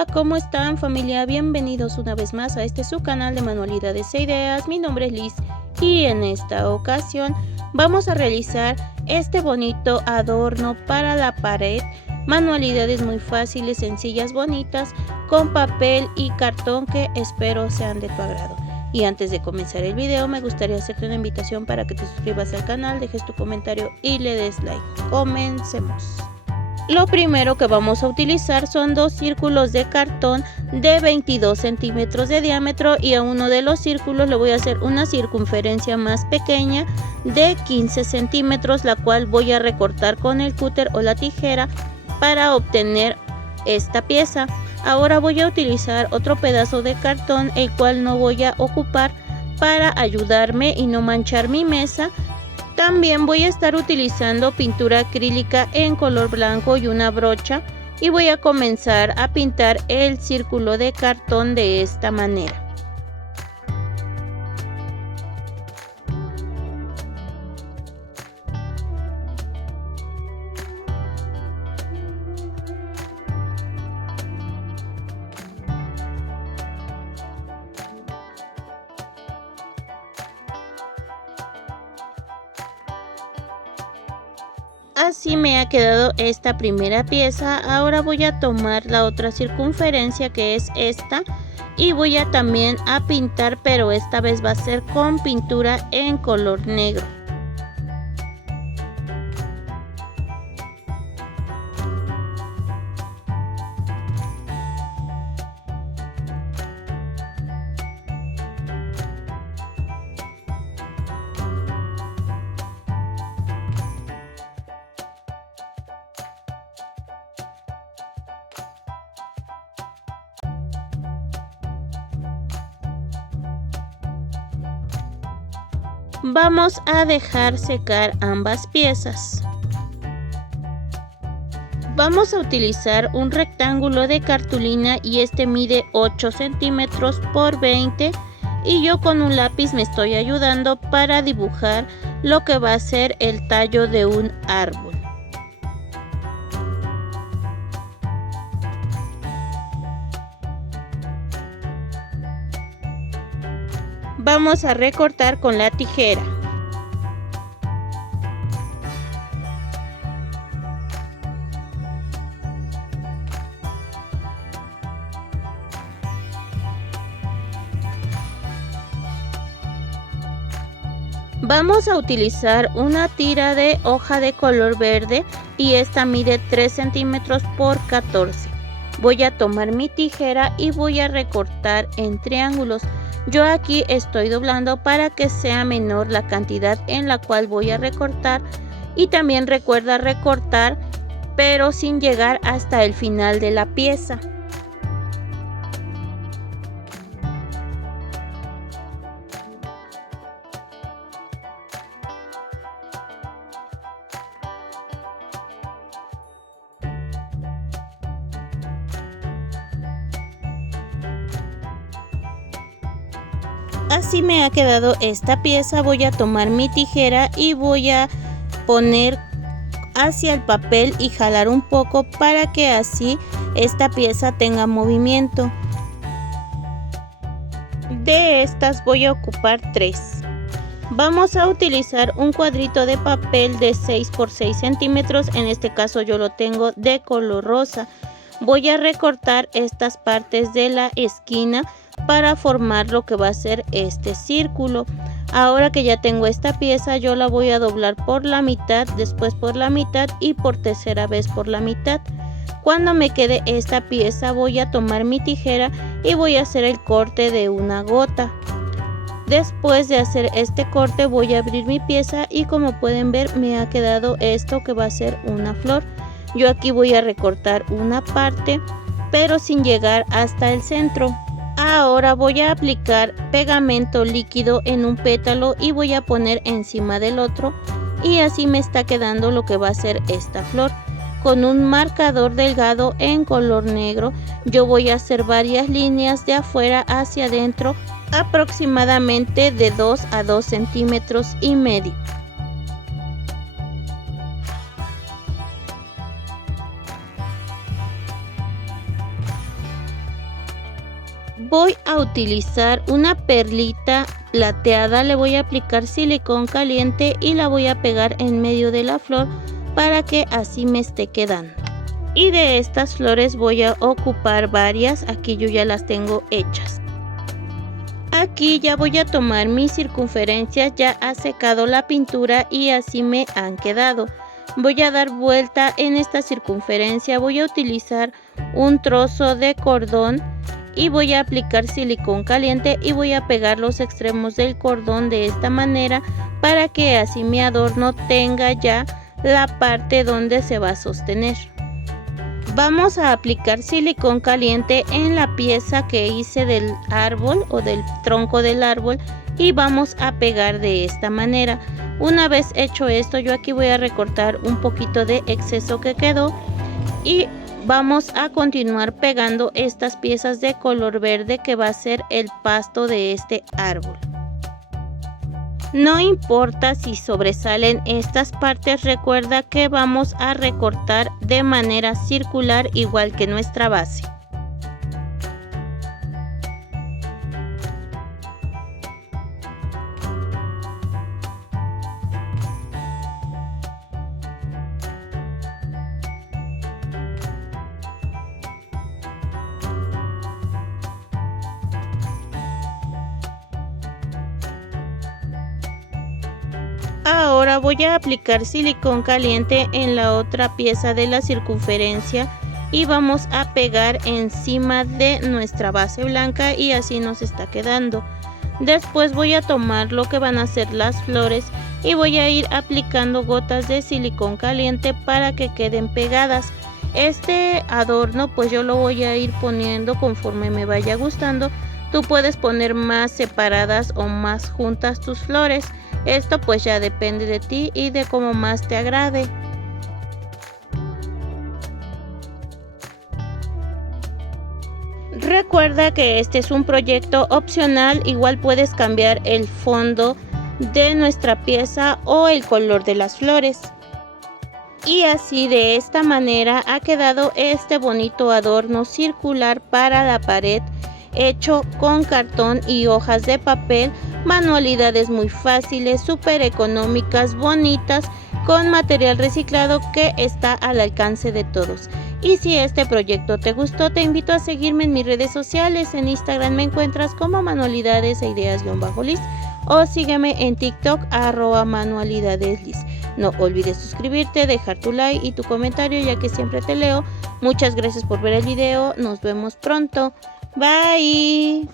Hola, ¿cómo están familia? Bienvenidos una vez más a este su canal de manualidades e ideas. Mi nombre es Liz y en esta ocasión vamos a realizar este bonito adorno para la pared. Manualidades muy fáciles, sencillas, bonitas, con papel y cartón que espero sean de tu agrado. Y antes de comenzar el video me gustaría hacerte una invitación para que te suscribas al canal, dejes tu comentario y le des like. Comencemos. Lo primero que vamos a utilizar son dos círculos de cartón de 22 centímetros de diámetro y a uno de los círculos le voy a hacer una circunferencia más pequeña de 15 centímetros, la cual voy a recortar con el cúter o la tijera para obtener esta pieza. Ahora voy a utilizar otro pedazo de cartón, el cual no voy a ocupar para ayudarme y no manchar mi mesa. También voy a estar utilizando pintura acrílica en color blanco y una brocha y voy a comenzar a pintar el círculo de cartón de esta manera. Así me ha quedado esta primera pieza. Ahora voy a tomar la otra circunferencia, que es esta, y voy a también a pintar, pero esta vez va a ser con pintura en color negro. Vamos a dejar secar ambas piezas. Vamos a utilizar un rectángulo de cartulina y este mide 8 centímetros por 20 y yo con un lápiz me estoy ayudando para dibujar lo que va a ser el tallo de un árbol. Vamos a recortar con la tijera. Vamos a utilizar una tira de hoja de color verde y esta mide 3 centímetros por 14. Voy a tomar mi tijera y voy a recortar en triángulos. Yo aquí estoy doblando para que sea menor la cantidad en la cual voy a recortar y también recuerda recortar pero sin llegar hasta el final de la pieza. Así me ha quedado esta pieza. Voy a tomar mi tijera y voy a poner hacia el papel y jalar un poco para que así esta pieza tenga movimiento. De estas voy a ocupar 3. Vamos a utilizar un cuadrito de papel de 6 por 6 centímetros. En este caso yo lo tengo de color rosa. Voy a recortar estas partes de la esquina para formar lo que va a ser este círculo. Ahora que ya tengo esta pieza, yo la voy a doblar por la mitad, después por la mitad y por tercera vez por la mitad. Cuando me quede esta pieza voy a tomar mi tijera y voy a hacer el corte de una gota. Después de hacer este corte voy a abrir mi pieza y como pueden ver me ha quedado esto que va a ser una flor. Yo aquí voy a recortar una parte pero sin llegar hasta el centro. Ahora voy a aplicar pegamento líquido en un pétalo y voy a poner encima del otro y así me está quedando lo que va a ser esta flor. Con un marcador delgado en color negro yo voy a hacer varias líneas de afuera hacia adentro, aproximadamente de 2 a 2 centímetros y medio. voy a utilizar una perlita plateada, le voy a aplicar silicón caliente y la voy a pegar en medio de la flor para que así me esté quedando. Y de estas flores voy a ocupar varias, aquí yo ya las tengo hechas. Aquí ya voy a tomar mis circunferencias, ya ha secado la pintura y así me han quedado. Voy a dar vuelta en esta circunferencia, voy a utilizar un trozo de cordón y voy a aplicar silicón caliente y voy a pegar los extremos del cordón de esta manera para que así mi adorno tenga ya la parte donde se va a sostener. Vamos a aplicar silicón caliente en la pieza que hice del árbol o del tronco del árbol y vamos a pegar de esta manera. Una vez hecho esto, yo aquí voy a recortar un poquito de exceso que quedó y vamos a continuar pegando estas piezas de color verde que va a ser el pasto de este árbol. No importa si sobresalen estas partes, recuerda que vamos a recortar de manera circular igual que nuestra base. Ahora voy a aplicar silicón caliente en la otra pieza de la circunferencia y vamos a pegar encima de nuestra base blanca y así nos está quedando. Después voy a tomar lo que van a ser las flores y voy a ir aplicando gotas de silicón caliente para que queden pegadas. Este adorno pues yo lo voy a ir poniendo conforme me vaya gustando. Tú puedes poner más separadas o más juntas tus flores. Esto pues ya depende de ti y de cómo más te agrade. Recuerda que este es un proyecto opcional, igual puedes cambiar el fondo de nuestra pieza o el color de las flores. Y así de esta manera ha quedado este bonito adorno circular para la pared, hecho con cartón y hojas de papel, manualidades muy fáciles, súper económicas, bonitas, con material reciclado que está al alcance de todos. Y si este proyecto te gustó, te invito a seguirme en mis redes sociales. En Instagram me encuentras como manualidades e ideas_lis o sígueme en TikTok @manualidadeslis. No olvides suscribirte, dejar tu like y tu comentario, ya que siempre te leo. Muchas gracias por ver el video, nos vemos pronto. Bye.